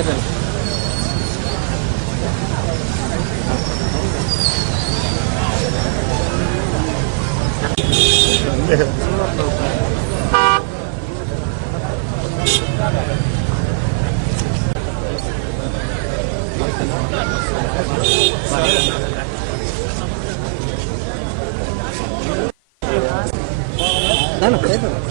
大丈夫です。Dano, dano.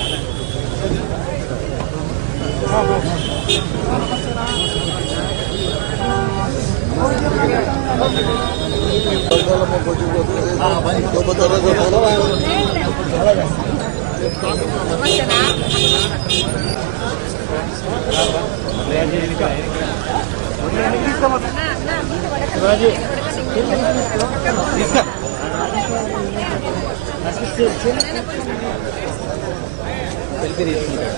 తీసుకుంటా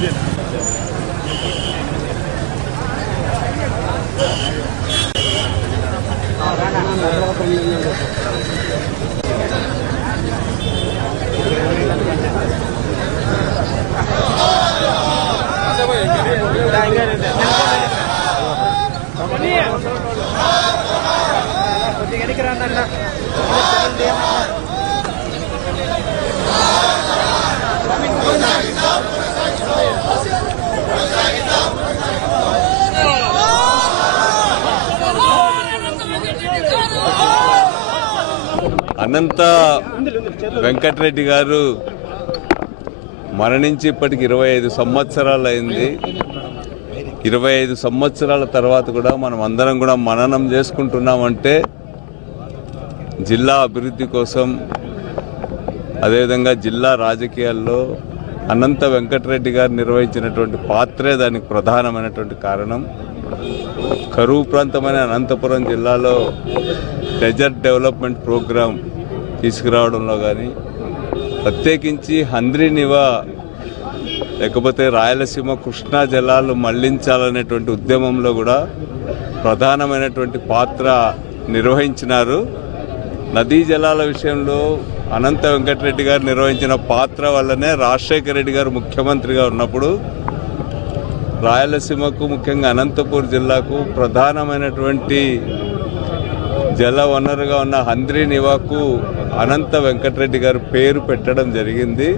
చేసి అనంత వెంకటరెడ్డి గారు మరణించి ఇప్పటికి ఇరవై ఐదు సంవత్సరాలు అయింది ఇరవై ఐదు సంవత్సరాల తర్వాత కూడా మనం అందరం కూడా మననం చేసుకుంటున్నామంటే జిల్లా అభివృద్ధి కోసం అదేవిధంగా జిల్లా రాజకీయాల్లో అనంత వెంకటరెడ్డి గారు నిర్వహించినటువంటి పాత్రే దానికి ప్రధానమైనటువంటి కారణం. కరువు ప్రాంతమైన అనంతపురం జిల్లాలో డెజర్ట్ డెవలప్మెంట్ ప్రోగ్రాం తీసుకురావడంలో కానీ ప్రత్యేకించి హంద్రీ నివా లేకపోతే రాయలసీమ కృష్ణా జలాలు మళ్ళించాలనేటువంటి ఉద్యమంలో కూడా ప్రధానమైనటువంటి పాత్ర నిర్వహించినారు. నదీ జలాల విషయంలో అనంత వెంకటరెడ్డి గారు నిర్వహించిన పాత్ర వల్లనే రాజశేఖర రెడ్డి గారు ముఖ్యమంత్రిగా ఉన్నప్పుడు రాయలసీమకు ముఖ్యంగా అనంతపూర్ జిల్లాకు ప్రధానమైనటువంటి జల వనరుగా ఉన్న హంద్రీ నివాకు అనంత వెంకటరెడ్డి గారు పేరు పెట్టడం జరిగింది.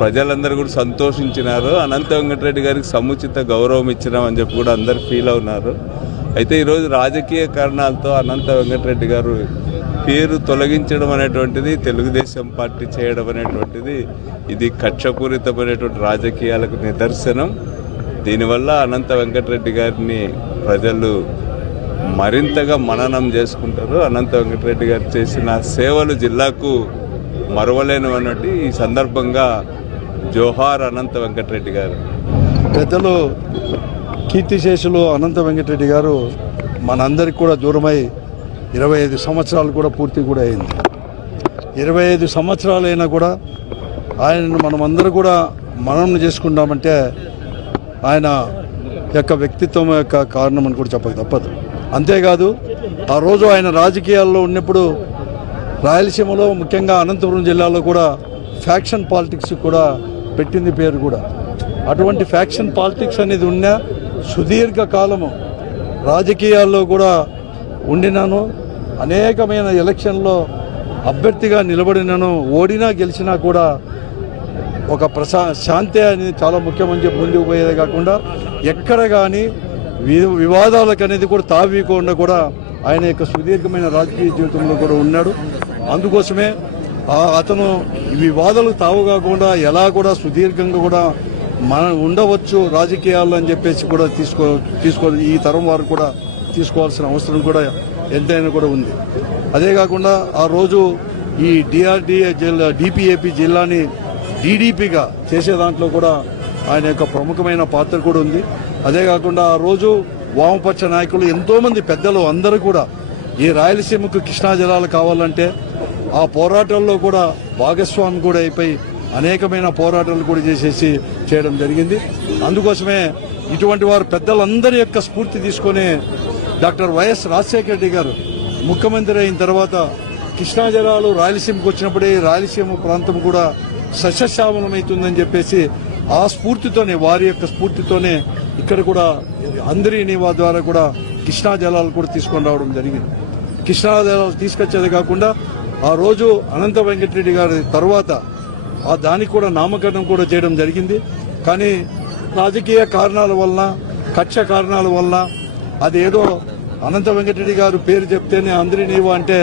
ప్రజలందరూ కూడా సంతోషించినారు. అనంత వెంకటరెడ్డి గారికి సముచిత గౌరవం ఇచ్చినామని చెప్పి కూడా అందరు ఫీల్ అవునారు అయితే ఈరోజు రాజకీయ కారణాలతో అనంత వెంకటరెడ్డి గారు పేరు తొలగించడం అనేటువంటిది తెలుగుదేశం పార్టీ చేయడం అనేటువంటిది ఇది కక్షపూరితమైనటువంటి రాజకీయాలకు నిదర్శనం. దీనివల్ల అనంత వెంకటరెడ్డి గారిని ప్రజలు మరింతగా మననం చేసుకుంటారు. అనంత వెంకటరెడ్డి గారు చేసిన సేవలు జిల్లాకు మరవలేనివన్నట్టు ఈ సందర్భంగా జోహార్ అనంత వెంకటరెడ్డి గారు. పెద్దలు కీర్తిశేషులు అనంత వెంకటరెడ్డి గారు మనందరికి కూడా దూరమై ఇరవై ఐదు సంవత్సరాలు కూడా పూర్తి కూడా అయింది. ఇరవై ఐదు సంవత్సరాలైనా కూడా ఆయనను మనమందరూ కూడా మనం చేసుకుంటామంటే ఆయన యొక్క వ్యక్తిత్వం యొక్క కారణం అని కూడా చెప్పక తప్పదు. అంతేకాదు ఆ రోజు ఆయన రాజకీయాల్లో ఉన్నప్పుడు రాయలసీమలో ముఖ్యంగా అనంతపురం జిల్లాలో కూడా ఫ్యాక్షన్ పాలిటిక్స్ కూడా పెట్టింది పేరు కూడా. అటువంటి ఫ్యాక్షన్ పాలిటిక్స్ అనేది ఉన్న సుదీర్ఘకాలము రాజకీయాల్లో కూడా ఉండినాను అనేకమైన ఎలక్షన్లో అభ్యర్థిగా నిలబడినను ఓడినా గెలిచినా కూడా ఒక ప్రశా శాంతి అనేది చాలా ముఖ్యమని చెప్పి ముందుకు పోయేదే కాకుండా ఎక్కడ కానీ వివాదాలకు అనేది కూడా తావీయకుండా కూడా ఆయన యొక్క సుదీర్ఘమైన రాజకీయ జీవితంలో కూడా ఉన్నాడు. అందుకోసమే ఆ అతను ఈ తావు కాకుండా ఎలా కూడా సుదీర్ఘంగా కూడా మన ఉండవచ్చు రాజకీయాల్లో అని చెప్పేసి కూడా తీసుకో తీసుకో ఈ తరం వారు కూడా తీసుకోవాల్సిన అవసరం కూడా ఎంతైనా కూడా ఉంది. అదే కాకుండా ఆ రోజు ఈ డిఆర్డిఏ జిల్లా డిపిఏపి జిల్లాని డీడీపీగా చేసే దాంట్లో కూడా ఆయన యొక్క ప్రముఖమైన పాత్ర కూడా ఉంది. అదే కాకుండా ఆ రోజు వామపక్ష నాయకులు ఎంతో మంది పెద్దలు అందరూ కూడా ఈ రాయలసీమకు కృష్ణా జలాలు కావాలంటే ఆ పోరాటంలో కూడా భాగస్వామి కూడా అయిపోయి అనేకమైన పోరాటాలు కూడా చేసేసి చేయడం జరిగింది. అందుకోసమే ఇటువంటి వారు పెద్దలందరి యొక్క స్ఫూర్తి తీసుకొని డాక్టర్ వైఎస్ రాజశేఖర రెడ్డి గారు ముఖ్యమంత్రి అయిన తర్వాత కృష్ణా జలాలు రాయలసీమకు వచ్చినప్పుడే రాయలసీమ ప్రాంతం కూడా సస్యశ్యామలమవుతుందని చెప్పేసి ఆ స్ఫూర్తితోనే వారి యొక్క స్ఫూర్తితోనే ఇక్కడ కూడా అందరి నివా ద్వారా కూడా కృష్ణా జలాలు కూడా తీసుకొని రావడం జరిగింది. కృష్ణా జలాలు తీసుకొచ్చేది కాకుండా ఆ రోజు అనంత వెంకటరెడ్డి గారి తర్వాత ఆ దానికి కూడా నామకరణం కూడా చేయడం జరిగింది. కానీ రాజకీయ కారణాల వలన కక్ష కారణాల వలన అదేదో అనంత వెంకటరెడ్డి గారు పేరు చెప్తేనే అందరి నీవు అంటే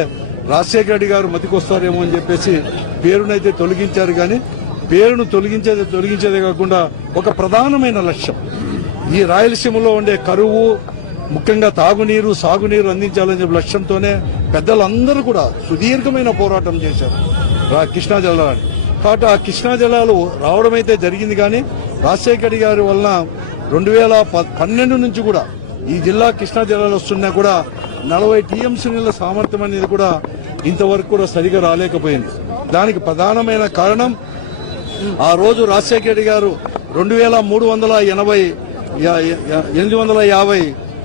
రాజశేఖర రెడ్డి గారు మతికొస్తారేమో అని చెప్పేసి పేరునైతే తొలగించారు. కానీ పేరును తొలగించేది తొలగించేదే కాకుండా ఒక ప్రధానమైన లక్ష్యం. ఈ రాయలసీమలో ఉండే కరువు ముఖ్యంగా తాగునీరు సాగునీరు అందించాలనే లక్ష్యంతోనే పెద్దలందరూ కూడా సుదీర్ఘమైన పోరాటం చేశారు. కృష్ణా జలాలు కాబట్టి ఆ కృష్ణా జలాలు రావడం అయితే జరిగింది కానీ రాజశేఖర్ గారి వలన రెండు వేల ప- పన్నెండు నుంచి కూడా ఈ జిల్లా కృష్ణా జలాలు వస్తున్నా కూడా నలభై టీఎంసీ నీళ్ళ సామర్థ్యం అనేది కూడా ఇంతవరకు కూడా సరిగా రాలేకపోయింది. దానికి ప్రధానమైన కారణం ఆ రోజు రాజశేఖర గారు రెండు వేల మూడు వందల ఎనభై ఎనిమిది వందల యాభై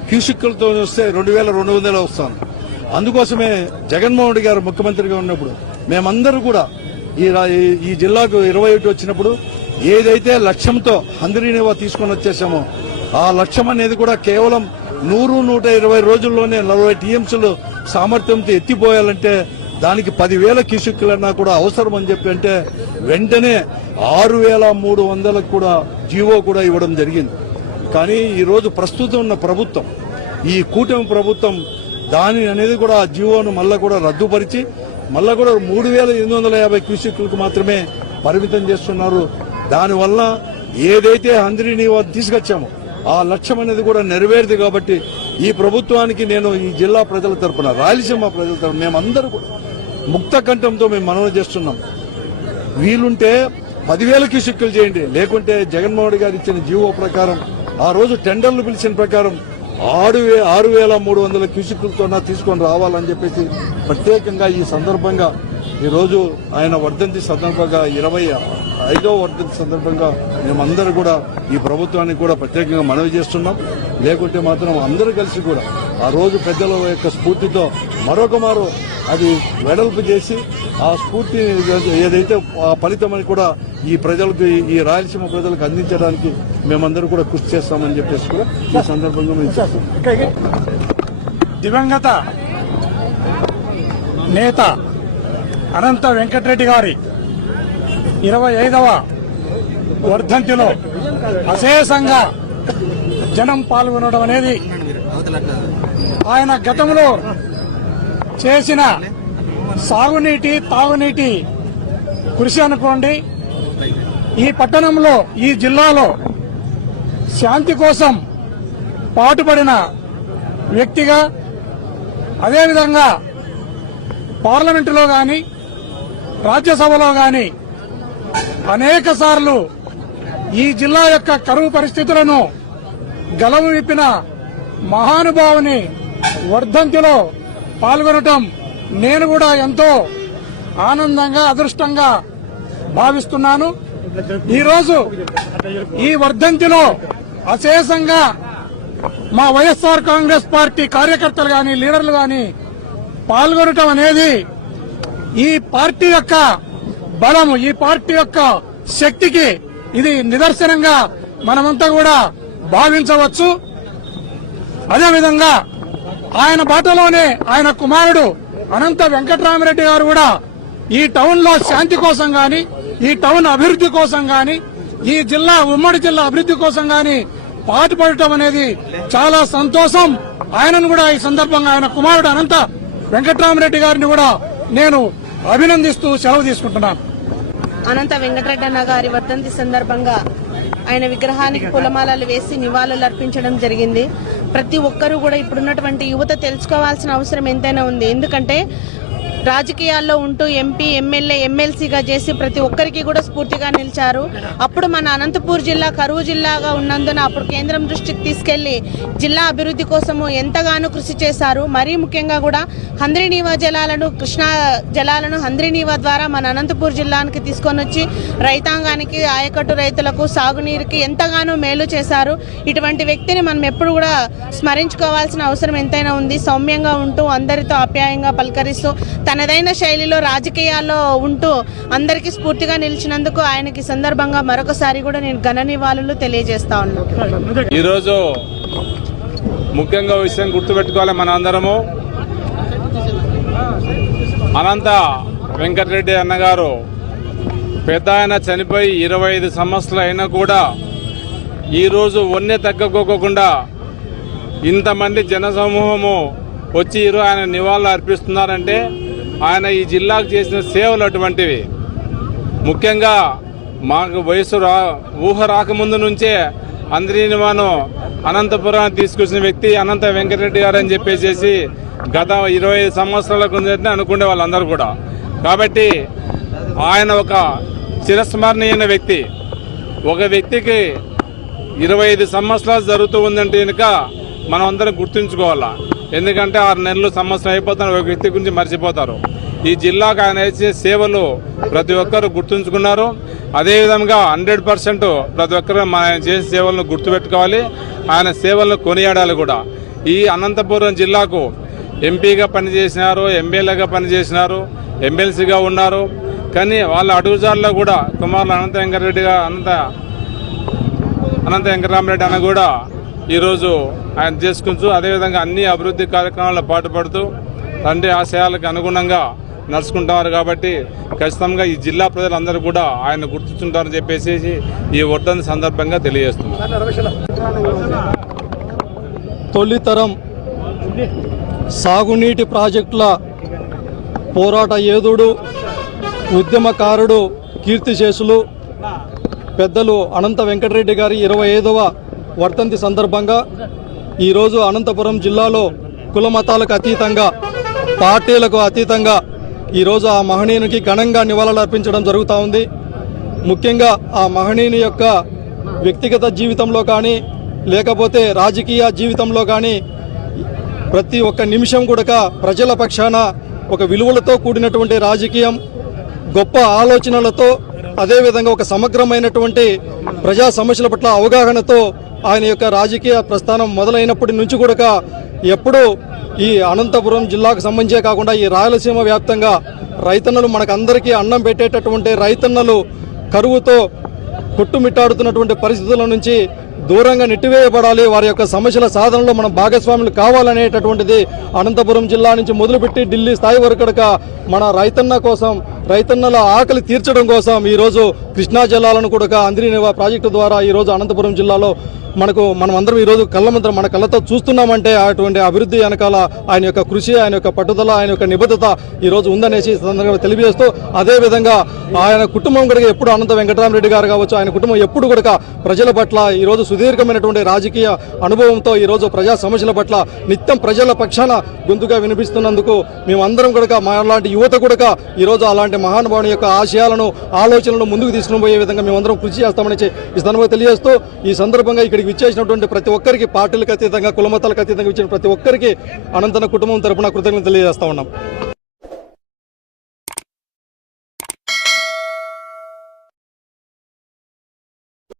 క్యూసిక్కులతో వస్తే రెండు వేల రెండు వందల వస్తాను. అందుకోసమే జగన్మోహన్ రెడ్డి గారు ముఖ్యమంత్రిగా ఉన్నప్పుడు మేమందరూ కూడా ఈ ఈ- జిల్లాకు ఇరవై ఒకటి వచ్చినప్పుడు ఏదైతే లక్ష్యంతో అందరినీ తీసుకొని వచ్చేసామో ఆ లక్ష్యం అనేది కూడా కేవలం నూరు నూట ఇరవై రోజుల్లోనే నలభై టీఎంసీలు సామర్థ్యంతో ఎత్తిపోయాలంటే దానికి పదివేల కిసుక్కులన్నా కూడా అవసరం అని చెప్పి అంటే వెంటనే ఆరు వేల మూడు వందలకు కూడా జీవో కూడా ఇవ్వడం జరిగింది. కానీ ఈరోజు ప్రస్తుతం ఉన్న ప్రభుత్వం ఈ కూటమి ప్రభుత్వం దాని అనేది కూడా ఆ జీవోను మళ్ళా కూడా రద్దుపరిచి మళ్ళా కూడా మూడు వేల ఎనిమిది వందల యాభై క్యూసెక్లకు మాత్రమే పరిమితం చేస్తున్నారు. దానివల్ల ఏదైతే అందరినీ తీసుకొచ్చామో ఆ లక్ష్యం అనేది కూడా నెరవేరుది కాబట్టి ఈ ప్రభుత్వానికి నేను ఈ జిల్లా ప్రజల తరపున రాయలసీమ ప్రజల తరపున మేమందరూ కూడా ముక్త కంఠంతో మేము మనవి చేస్తున్నాం. వీలుంటే పదివేల క్యూసిక్కులు చేయండి. లేకుంటే జగన్మోహన్ గారు ఇచ్చిన జీవో ప్రకారం ఆ రోజు టెండర్లు పిలిచిన ప్రకారం ఆరు వే ఆరు వేల మూడు వందల క్యూసిక్కులతో తీసుకొని రావాలని చెప్పేసి ప్రత్యేకంగా ఈ సందర్భంగా ఈరోజు ఆయన వర్ధంతి సందర్భంగా ఇరవై ఐదో వర్ధంతి సందర్భంగా మేమందరూ కూడా ఈ ప్రభుత్వానికి కూడా ప్రత్యేకంగా మనవి చేస్తున్నాం. లేకుంటే మాత్రం అందరూ కలిసి కూడా ఆ రోజు పెద్దల యొక్క స్ఫూర్తితో మరొక మారు అది వెడల్పు చేసి ఆ స్ఫూర్తి ఏదైతే ఆ ఫలితం అని కూడా ఈ ప్రజలకు ఈ రాయలసీమ ప్రజలకు అందించడానికి మేమందరూ కూడా కృషి చేస్తామని చెప్పేసి కూడా ఈ సందర్భంగా మేము. దివంగత నేత అనంత వెంకటరెడ్డి గారి ఇరవై ఐదవ వర్ధంతిలో అశేషంగా జనం పాల్గొనడం అనేది ఆయన గతంలో చేసిన సాగునీటి తాగునీటి కృషి అనుకోండి. ఈ పట్టణంలో ఈ జిల్లాలో శాంతి కోసం పాటుపడిన వ్యక్తిగా అదేవిధంగా పార్లమెంటులో కానీ రాజ్యసభలో కానీ అనేక సార్లు ఈ జిల్లా యొక్క కరువు పరిస్థితులను గలవు విప్పిన మహానుభావుని వర్ధంతిలో పాల్గొనటం నేను కూడా ఎంతో ఆనందంగా అదృష్టంగా భావిస్తున్నాను. ఈరోజు ఈ వర్ధంతిలో అశేషంగా మా వైఎస్ఆర్ కాంగ్రెస్ పార్టీ కార్యకర్తలు గాని లీడర్లు గాని పాల్గొనటం అనేది ఈ పార్టీ యొక్క బలము ఈ పార్టీ యొక్క శక్తికి ఇది నిదర్శనంగా మనమంతా కూడా భావించవచ్చు. అదేవిధంగా ఆయన బాటలోనే ఆయన కుమారుడు అనంత వెంకటరామరెడ్డి గారు కూడా ఈ టౌన్లో శాంతి కోసం గాని ఈ టౌన్ అభివృద్ధి కోసం గాని ఈ జిల్లా ఉమ్మడి జిల్లా అభివృద్ధి కోసం గాని పాటుపడటం అనేది చాలా సంతోషం. ఆయనను కూడా ఈ సందర్భంగా ఆయన కుమారుడు అనంత వెంకటరామరెడ్డి గారిని కూడా నేను అభినందిస్తూ సెలవు తీసుకుంటున్నాను. అనంత వెంకటరెడ్డి అన్న గారి వర్ధంతి సందర్భంగా ఆయన విగ్రహానికి పూలమాలలు వేసి నివాళులు అర్పించడం జరిగింది. ప్రతి ఒక్కరూ కూడా ఇప్పుడున్నటువంటి యువత తెలుసుకోవాల్సిన అవసరం ఎంతైనా ఉంది. ఎందుకంటే రాజకీయాల్లో ఉంటూ ఎంపీ ఎమ్మెల్యే ఎమ్మెల్సీగా చేసి ప్రతి ఒక్కరికి కూడా స్ఫూర్తిగా నిలిచారు. అప్పుడు మన అనంతపూర్ జిల్లా కరువు జిల్లాగా ఉన్నందున అప్పుడు కేంద్రం దృష్టికి తీసుకెళ్ళి జిల్లా అభివృద్ధి కోసము ఎంతగానో కృషి చేశారు. మరీ ముఖ్యంగా కూడా హంద్రీనీవా జలాలను కృష్ణా జలాలను హంద్రీనీవా ద్వారా మన అనంతపూర్ జిల్లానికి తీసుకొని వచ్చి రైతాంగానికి ఆయకట్టు రైతులకు సాగునీరుకి ఎంతగానో మేలు చేశారు. ఇటువంటి వ్యక్తిని మనం ఎప్పుడు కూడా స్మరించుకోవాల్సిన అవసరం ఎంతైనా ఉంది. సౌమ్యంగా ఉంటూ అందరితో ఆప్యాయంగా పలకరిస్తూ తనదైన శైలిలో రాజకీయాల్లో ఉంటూ అందరికీ స్ఫూర్తిగా నిలిచినందుకు ఆయనకి సందర్భంగా మరొకసారి కూడా నేను ఘన నివాళులు తెలియజేస్తా ఉన్నాను ఈరోజు ముఖ్యంగా విషయం గుర్తుపెట్టుకోవాలి మన అందరము. అనంత వెంకటరెడ్డి అన్నగారు పెద్ద ఆయన చనిపోయి ఇరవై ఐదు సంవత్సరాలు అయినా కూడా ఈరోజు వన్నె తగ్గకోకుండా ఇంతమంది జనసమూహము వచ్చి ఈరోజు ఆయన నివాళులు అర్పిస్తున్నారంటే ఆయన ఈ జిల్లాకు చేసిన సేవలు అటువంటివి. ముఖ్యంగా మాకు వయసు రా ఊహ రాకముందు నుంచే అందరిని మనం అనంతపురాన్ని తీసుకొచ్చిన వ్యక్తి అనంత వెంకటరెడ్డి గారు అని చెప్పేసి గత ఇరవై ఐదు సంవత్సరాల కిందట అనుకునే వాళ్ళందరూ కూడా. కాబట్టి ఆయన ఒక చిరస్మరణీయమైన వ్యక్తి. ఒక వ్యక్తికి ఇరవై ఐదు సంవత్సరాలు జరుగుతూ ఉందంటే కనుక మనం అందరం గుర్తుంచుకోవాలా? ఎందుకంటే ఆరు నెలలు సంవత్సరం అయిపోతారు ఒక వ్యక్తి గురించి మర్చిపోతారు. ఈ జిల్లాకు ఆయన చేసే సేవలు ప్రతి ఒక్కరు గుర్తుంచుకున్నారు. అదేవిధంగా హండ్రెడ్ పర్సెంట్ ప్రతి ఒక్కరు ఆయన చేసే సేవలను గుర్తుపెట్టుకోవాలి. ఆయన సేవలను కొనియాడాలి కూడా. ఈ అనంతపురం జిల్లాకు ఎంపీగా పనిచేసినారు ఎమ్మెల్యేగా పనిచేసినారు ఎమ్మెల్సీగా ఉన్నారు. కానీ వాళ్ళ అడుగుజాల్లో కూడా కుమారులు అనంత వెంకటరెడ్డిగా అనంత అనంత వెంకటరామరెడ్డి అన్న కూడా ఈరోజు ఆయన చేసుకుంటూ అదేవిధంగా అన్ని అభివృద్ధి కార్యక్రమాల్లో పాటుపడుతూ తండ్రి ఆశయాలకు అనుగుణంగా నడుచుకుంటున్నారు కాబట్టి ఖచ్చితంగా ఈ జిల్లా ప్రజలందరూ కూడా ఆయన గుర్తుంచుంటారని చెప్పేసి ఈ వర్ధన సందర్భంగా తెలియజేస్తున్నారు తొలితరం సాగునీటి ప్రాజెక్టుల పోరాట యోధుడు ఉద్యమకారుడు కీర్తిశేషులు పెద్దలు అనంత వెంకటరెడ్డి గారి ఇరవై ఐదవ వర్ధంతి సందర్భంగా ఈరోజు అనంతపురం జిల్లాలో కుల మతాలకు అతీతంగా పార్టీలకు అతీతంగా ఈరోజు ఆ మహనీయునికి ఘనంగా నివాళులు అర్పించడం జరుగుతూ ఉంది. ముఖ్యంగా ఆ మహనీయుని యొక్క వ్యక్తిగత జీవితంలో కానీ లేకపోతే రాజకీయ జీవితంలో కానీ ప్రతి ఒక్క నిమిషం కూడా ప్రజల పక్షాన ఒక విలువలతో కూడినటువంటి రాజకీయం గొప్ప ఆలోచనలతో అదేవిధంగా ఒక సమగ్రమైనటువంటి ప్రజా సమస్యల పట్ల అవగాహనతో ఆయన యొక్క రాజకీయ ప్రస్థానం మొదలైనప్పటి నుంచి కూడా ఎప్పుడూ ఈ అనంతపురం జిల్లాకు సంబంధించే కాకుండా ఈ రాయలసీమ వ్యాప్తంగా రైతన్నలు మనకందరికీ అన్నం పెట్టేటటువంటి రైతన్నలు కరువుతో కొట్టుమిట్టాడుతున్నటువంటి పరిస్థితుల నుంచి దూరంగా నెట్టివేయబడాలి. వారి యొక్క సమస్యల సాధనలో మనం భాగస్వాములు కావాలనేటటువంటిది అనంతపురం జిల్లా నుంచి మొదలుపెట్టి ఢిల్లీ స్థాయి వరకు మన రైతన్న కోసం రైతన్నల ఆకలి తీర్చడం కోసం ఈరోజు కృష్ణా జలాలను కూడా అంద్రినివా ప్రాజెక్టు ద్వారా ఈరోజు అనంతపురం జిల్లాలో మనకు మనం అందరం ఈరోజు కళ్ళ ముందర మన కళ్ళతో చూస్తున్నామంటే అటువంటి అభివృద్ధి వెనకాల ఆయన యొక్క కృషి ఆయన యొక్క పట్టుదల ఆయన యొక్క నిబద్ధత ఈరోజు ఉందనేసి సందర్భంగా తెలియజేస్తూ అదేవిధంగా ఆయన కుటుంబం కూడా ఎప్పుడు అనంత వెంకటరామరెడ్డి గారు కావచ్చు ఆయన కుటుంబం ఎప్పుడు కూడా ప్రజల పట్ల ఈరోజు సుదీర్ఘమైనటువంటి రాజకీయ అనుభవంతో ఈరోజు ప్రజా సమస్యల పట్ల నిత్యం ప్రజల పక్షాన గొంతుగా వినిపిస్తున్నందుకు మేమందరం కూడా మాలాంటి యువత కూడా ఈరోజు అలాంటి మహానుభావుని యొక్క ఆశయాలను ఆలోచనలను ముందుకు తీసుకుని పోయే విధంగా మేమందరం కృషి చేస్తామని చె- ఈ సందర్భంగా తెలియజేస్తూ ఈ సందర్భంగా ఇక్కడికి విచ్చేసినటువంటి ప్రతి ఒక్కరికి పార్టీలకు అతీతంగా కులమతాలకు అతీతంగా ఇచ్చిన ప్రతి ఒక్కరికి అనంతన కుటుంబం తరపున కృతజ్ఞతలు తెలియజేస్తా ఉన్నాం.